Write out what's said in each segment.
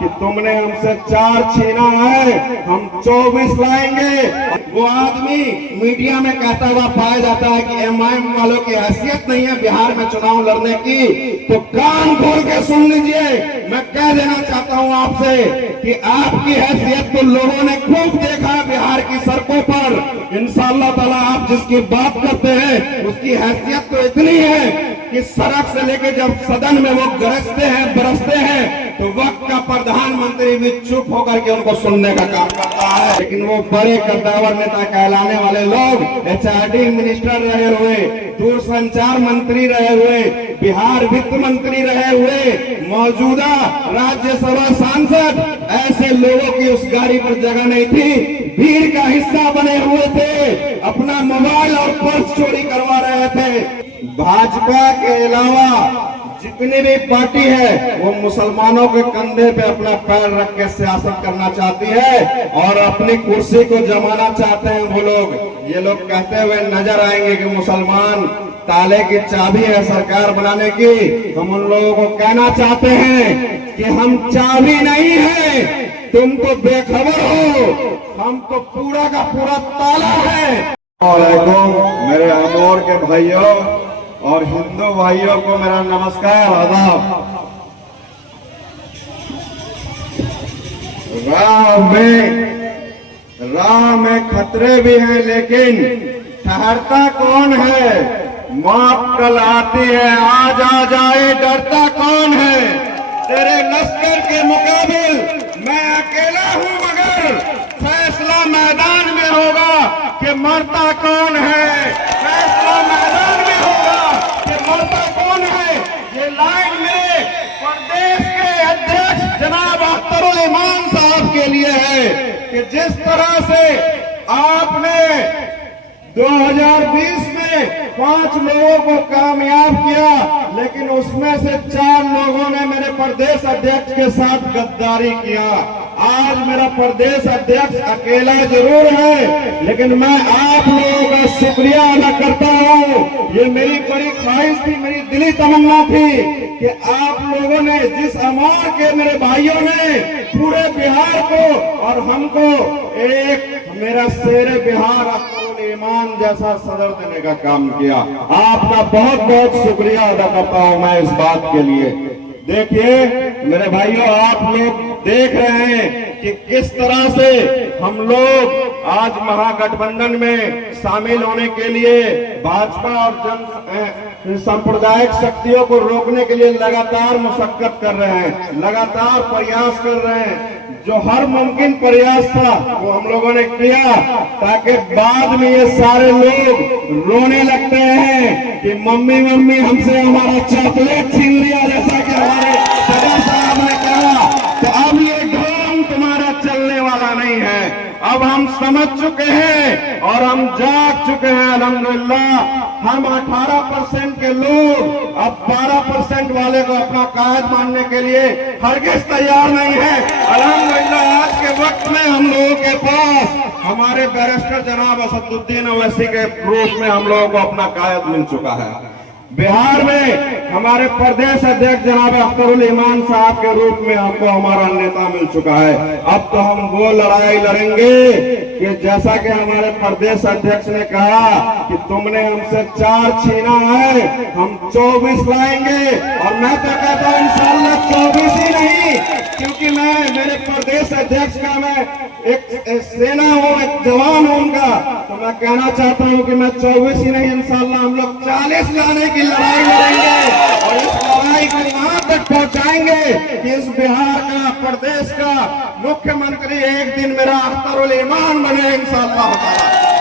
कि तुमने हमसे 4 छीना है, हम 24 लाएंगे। वो आदमी मीडिया में कहता हुआ पाया जाता है कि एमआईएम वालों की हैसियत नहीं है बिहार में चुनाव लड़ने की, तो कान खोल के सुन लीजिए। मैं कह देना चाहता हूं आपसे कि आपकी हैसियत तो लोगों ने खूब देखा बिहार की सड़कों पर। इंशाअल्लाह ताला आप जिसकी बात करते हैं उसकी हैसियत तो इतनी है कि सड़क से लेके जब सदन में वो गरजते हैं बरसते हैं तो वक्त का प्रधानमंत्री भी चुप होकर के उनको सुनने का काम करता है। लेकिन वो बड़े कद्दावर नेता कहलाने वाले लोग एचआरडी मिनिस्टर रहे हुए, दूरसंचार मंत्री रहे हुए, बिहार वित्त मंत्री रहे हुए, मौजूदा राज्यसभा सांसद, ऐसे लोगों की उस गाड़ी पर जगह नहीं थी। भीड़ का हिस्सा बने हुए थे, अपना मोबाइल और पर्स चोरी करवा रहे थे। भाजपा के अलावा जितनी भी पार्टी है वो मुसलमानों के कंधे पे अपना पैर रख के सियासत करना चाहती है और अपनी कुर्सी को जमाना चाहते हैं। वो लोग, ये लोग कहते हुए नजर आएंगे कि मुसलमान ताले की चाबी है सरकार बनाने की। हम उन लोगों को कहना चाहते हैं कि हम चाबी नहीं है, तुम तो बेखबर हो, हम तो पूरा का पूरा ताला है। मेरे अमोर के भाइयों और हिंदू भाइयों को मेरा नमस्कार, आदाब। राह में खतरे भी हैं लेकिन ठहरता कौन है, मौत कल आती है, आज आ जाए डरता कौन है। तेरे लश्कर के मुकाबिल मैं अकेला हूं मगर फैसला मैदान में होगा कि मरता कौन है। फैसला मैदान में होगा कि मरता कौन है। ये लाइन मेरे प्रदेश के अध्यक्ष जनाब अख्तरुल इमान साहब के लिए है कि जिस तरह से आपने 2020 में 5 लोगों को कामयाब किया, लेकिन उसमें से 4 लोगों ने मेरे प्रदेश अध्यक्ष के साथ गद्दारी किया। आज मेरा प्रदेश अध्यक्ष अकेला जरूर है, लेकिन मैं आप लोगों का शुक्रिया अदा करता हूँ। ये मेरी बड़ी ख्वाहिश थी, मेरी दिली तमन्ना थी कि आप लोगों ने, जिस अमोर के मेरे भाइयों ने पूरे बिहार को और हमको एक मेरा शेर बिहार अख्तरुल इमान जैसा सदर देने का काम किया। आपका बहुत बहुत शुक्रिया अदा करता हूँ मैं इस बात के लिए। देखिए मेरे भाइयों, आप लोग देख रहे हैं कि किस तरह से हम लोग आज महागठबंधन में शामिल होने के लिए भाजपा और जन सांप्रदायिक शक्तियों को रोकने के लिए लगातार मशक्कत कर रहे हैं, लगातार प्रयास कर रहे हैं। जो हर मुमकिन प्रयास था वो हम लोगों ने किया ताकि बाद में ये सारे लोग रोने लगते हैं कि मम्मी मम्मी हमसे हमारा चॉकलेट छीन लिया, जैसा कि हमारे सदर साहब ने कहा। तो अब ये ढोंग तुम्हारा चलने वाला नहीं है। अब हम समझ चुके हैं और हम जाग चुके हैं अल्हम्दुलिल्लाह। हम 18% के लोग अब 12% वाले को अपना कायद मानने के लिए हरगिज़ तैयार नहीं है। अल्हम्दुलिल्लाह आज के वक्त में हम लोगों के पास हमारे बैरिस्टर जनाब असदुद्दीन ओवैसी के रूप में हम लोगों को अपना कायद मिल चुका है। बिहार में हमारे प्रदेश अध्यक्ष जनाब अख्तरुल इमान साहब के रूप में हमको हमारा नेता मिल चुका है। अब तो हम वो लड़ाई लड़ेंगे कि जैसा कि हमारे प्रदेश अध्यक्ष ने कहा कि तुमने हमसे 4 छीना है, हम 24 लाएंगे। और मैं तो कहता हूँ इंशाअल्लाह 24 ही नहीं, क्योंकि मैं मेरे प्रदेश अध्यक्ष का मैं एक सेना हूँ, एक जवान हूँ उनका, तो मैं कहना चाहता हूँ कि मैं 24 ही नहीं इंशाअल्लाह हम लोग 40 लाने की लड़ाई लड़ेंगे और इस लड़ाई को वहां तक पहुंचाएंगे कि इस बिहार का, प्रदेश का मुख्यमंत्री एक दिन मेरा अख्तरुल इमान बने इंशाअल्लाह।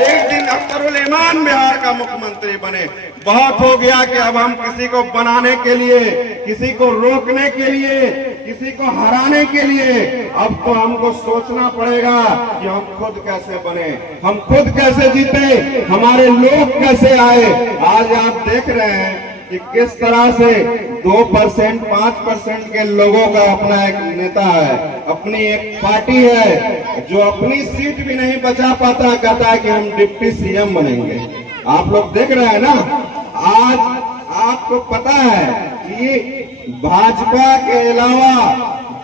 एक दिन अख्तरुल इमान बिहार का मुख्यमंत्री बने। बहुत हो गया कि अब हम किसी को बनाने के लिए, किसी को रोकने के लिए, किसी को हराने के लिए अब तो हमको सोचना पड़ेगा कि हम खुद कैसे बने, हम खुद कैसे जीते, हमारे लोग कैसे आए। आज आप देख रहे हैं कि किस तरह से 2% 5% के लोगों का अपना एक नेता है, अपनी एक पार्टी है जो अपनी सीट भी नहीं बचा पाता, कहता है कि हम डिप्टी सीएम बनेंगे। आप लोग देख रहे हैं ना, आज आपको पता है कि भाजपा के अलावा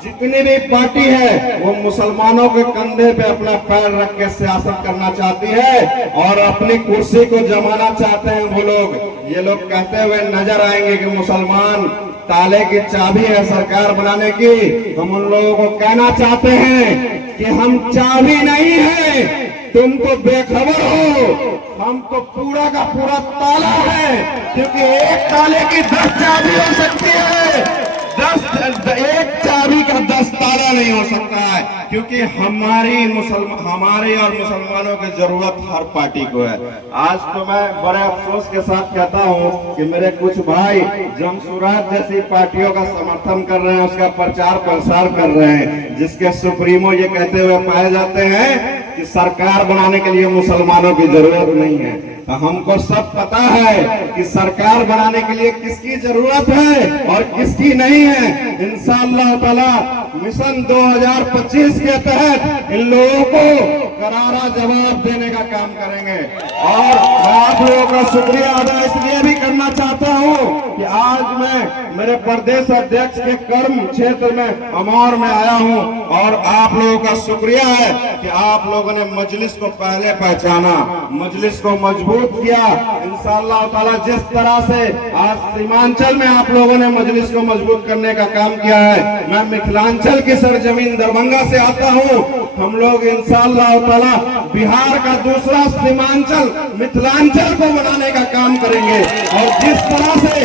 जितनी भी पार्टी है वो मुसलमानों के कंधे पे अपना पैर रख के सियासत करना चाहती है और अपनी कुर्सी को जमाना चाहते हैं। वो लोग ये लोग कहते हुए नजर आएंगे कि मुसलमान ताले की चाबी है सरकार बनाने की। हम उन लोगों को कहना चाहते हैं कि हम चाबी नहीं है, तुम तो बेखबर हो, हम तो पूरा का पूरा ताला है। क्योंकि एक ताले की 10 चाबी हो सकती है, एक चाबी का 10 ताला नहीं हो सकता है। क्योंकि हमारी और मुसलमानों की जरूरत हर पार्टी को है। आज तो मैं बड़े अफसोस के साथ कहता हूँ कि मेरे कुछ भाई जमशुरात जैसी पार्टियों का समर्थन कर रहे हैं, उसका प्रचार प्रसार कर रहे हैं, जिसके सुप्रीमो ये कहते हुए पाए जाते हैं कि सरकार बनाने के लिए मुसलमानों की जरूरत नहीं है। तो हमको सब पता है कि सरकार बनाने के लिए किसकी जरूरत है और किसकी नहीं है। इंशाअल्लाह ताला मिशन 2025 के तहत इन लोगों को करारा जवाब देने का काम करेंगे। और मैं आप लोगों का शुक्रिया अदा इसलिए भी करना चाहता हूँ कि आज मैं मेरे प्रदेश अध्यक्ष के कर्म क्षेत्र में अमौर में आया हूँ और आप लोगों का शुक्रिया है कि आप लोगों ने मजलिस को पहले पहचाना, मजलिस को मजबूत किया। इंशाअल्लाह ताला जिस तरह से आज सीमांचल में आप लोगों ने मजलिस को मजबूत करने का काम किया है, मैं मिथिलांचल की सरजमीन दरभंगा से आता हूँ। हम लोग इंशाअल्लाह ताला बिहार का दूसरा सीमांचल मिथिलांचल को बनाने का काम करेंगे। और जिस तरह से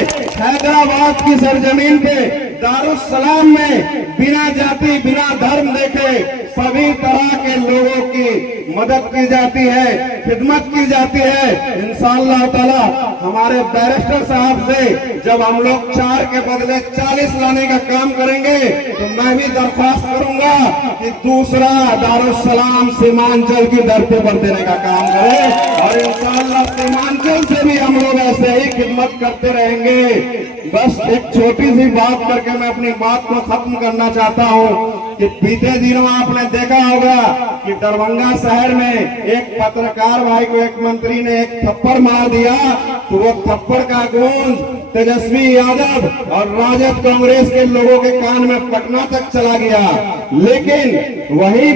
हैदराबाद की सरजमीन पे दारुस्सलाम में बिना जाति बिना धर्म देखे सभी तरह के लोगों की मदद की जाती है, खिदमत की जाती है। इंशाअल्लाह ताला हमारे बैरिस्टर साहब से जब हम लोग 4 के बदले 40 लाने का काम करेंगे तो मैं भी दरख्वास्त करूंगा कि दूसरा दारुस्सलाम सीमांचल की धरती पर देने का काम करें। और इंशाअल्लाह सीमांचल से भी हम लोग ऐसे ही खिदमत करते रहेंगे। बस एक छोटी सी बात करके मैं अपनी बात को खत्म करना चाहता हूँ कि बीते दिनों आपने देखा होगा कि दरभंगा शहर में एक पत्रकार भाई को एक मंत्री ने एक थप्पड़ मार दिया, तो वो थप्पड़ का गूंज तेजस्वी यादव और राजद कांग्रेस के लोगों के कान में पटना तक चला गया। लेकिन वही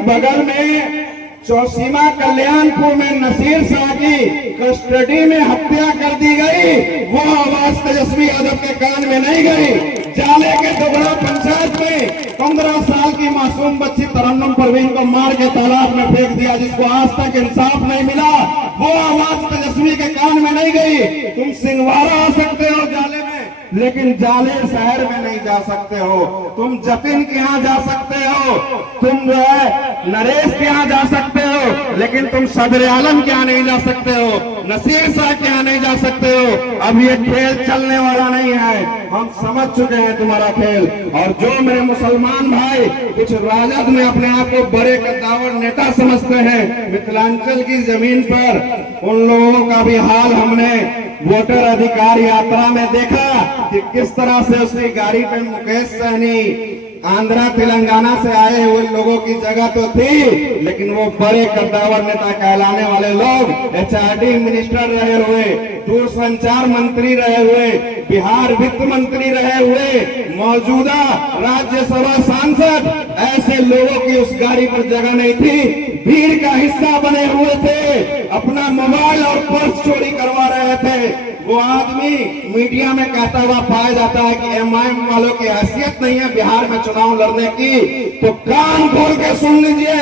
बगल में चौसीमा कल्याणपुर में नसीर शाह की कस्टडी में हत्या कर दी गई, वो आवाज तेजस्वी यादव के कान में नहीं गई। जाले के दोगड़ा पंचायत में 15 साल की मासूम बच्ची तरन्नुम परवीन को मार के तालाब में फेंक दिया, जिसको आज तक इंसाफ नहीं मिला, वो आवाज तेजस्वी के कान में नहीं गई। तुम सिंहवाड़ा आ सकते हो जाले में, लेकिन जाले शहर में नहीं जा सकते हो। तुम जतिन के यहाँ जा सकते हो, तुम जो है नरेश के यहाँ जा सकते हो, लेकिन तुम सदर आलम के यहाँ नहीं जा सकते हो, नसीर शाह के यहाँ नहीं जा सकते हो। अब ये खेल चलने वाला नहीं है, हम समझ चुके हैं तुम्हारा खेल। और जो मेरे मुसलमान भाई कुछ राजद में अपने आप को बड़े कद्दावर नेता समझते हैं, मिथिलांचल की जमीन पर उन लोगों का भी हाल हमने वोटर अधिकार यात्रा में देखा कि किस तरह से उसकी गाड़ी पे मुकेश सहनी आंध्रा तेलंगाना से आए हुए लोगों की जगह तो थी, लेकिन वो बड़े कद्दावर नेता कहलाने वाले लोग एचआरडी मिनिस्टर रहे हुए, दूरसंचार मंत्री रहे हुए, बिहार वित्त मंत्री रहे हुए, मौजूदा राज्यसभा सांसद, ऐसे लोगों की उस गाड़ी पर जगह नहीं थी। भीड़ का हिस्सा बने हुए थे, अपना मोबाइल और पर्स चोरी करवा रहे थे। वो आदमी मीडिया में कहता हुआ पाया जाता है कि एमआईएम वालों की हैसियत नहीं है बिहार में चुनाव लड़ने की। तो कान खोल के सुन लीजिए,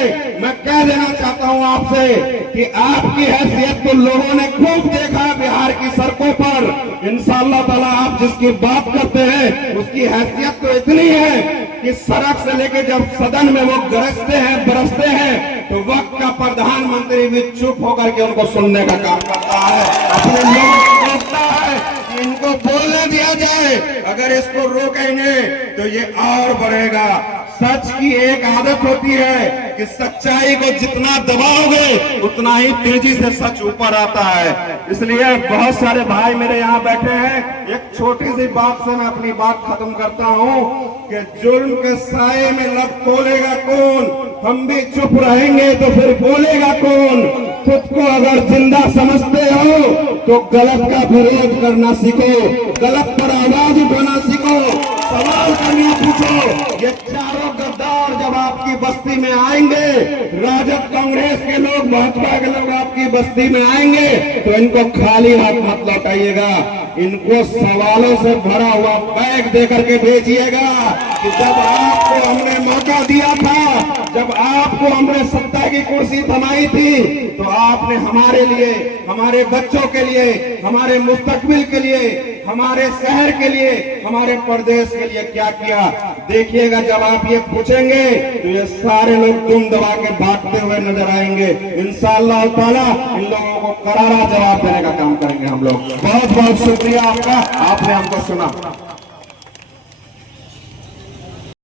मैं कह देना चाहता हूं आपसे कि आपकी हैसियत तो लोगों ने खूब देखा बिहार की सड़कों पर। इंशाअल्लाह ताला आप जिसकी बात करते हैं उसकी हैसियत तो इतनी है कि सड़क से लेके जब सदन में वो गरजते हैं बरसते हैं तो वक्त का प्रधानमंत्री भी चुप होकर के उनको सुनने का काम करता है, अपने लोगों को रोकता है कि इनको बोलने दिया जाए। अगर इसको रोकेंगे तो ये और बढ़ेगा। सच की एक आदत होती है कि सच्चाई को जितना दबाओगे उतना ही तेजी से सच ऊपर आता है। इसलिए बहुत सारे भाई मेरे यहाँ बैठे हैं, एक छोटी सी बात से मैं अपनी बात खत्म करता हूँ कि जुल्म के साए में लब तोलेगा कौन, हम भी चुप रहेंगे तो फिर बोलेगा कौन। खुद को अगर जिंदा समझते हो तो गलत का विरोध करना सीखो, गलत पर आवाज उठाना सीखो, सवाल करना पूछो। ये चारों गद्दार जब आपकी बस्ती में आएंगे, राजद कांग्रेस के लोग, भाजपा के लोग आपकी बस्ती में आएंगे तो इनको खाली हाथ मत लौटाइएगा, इनको सवालों से भरा हुआ बैग देकर के भेजिएगा कि जब आपको हमने मौका दिया था, जब आपको हमने सत्ता की कुर्सी थमाई थी, तो आपने हमारे लिए, हमारे बच्चों के लिए, हमारे मुस्तकबिल के लिए, हमारे शहर के लिए, हमारे प्रदेश के लिए क्या किया। देखिएगा जब आप ये पूछेंगे तो ये सारे लोग दुम दबा के भागते हुए नजर आएंगे। इंशाअल्लाह ताला इन लोगों को करारा जवाब देने का काम करेंगे हम लोग। बहुत बहुत शुक्रिया आपका, आपने हमको सुना।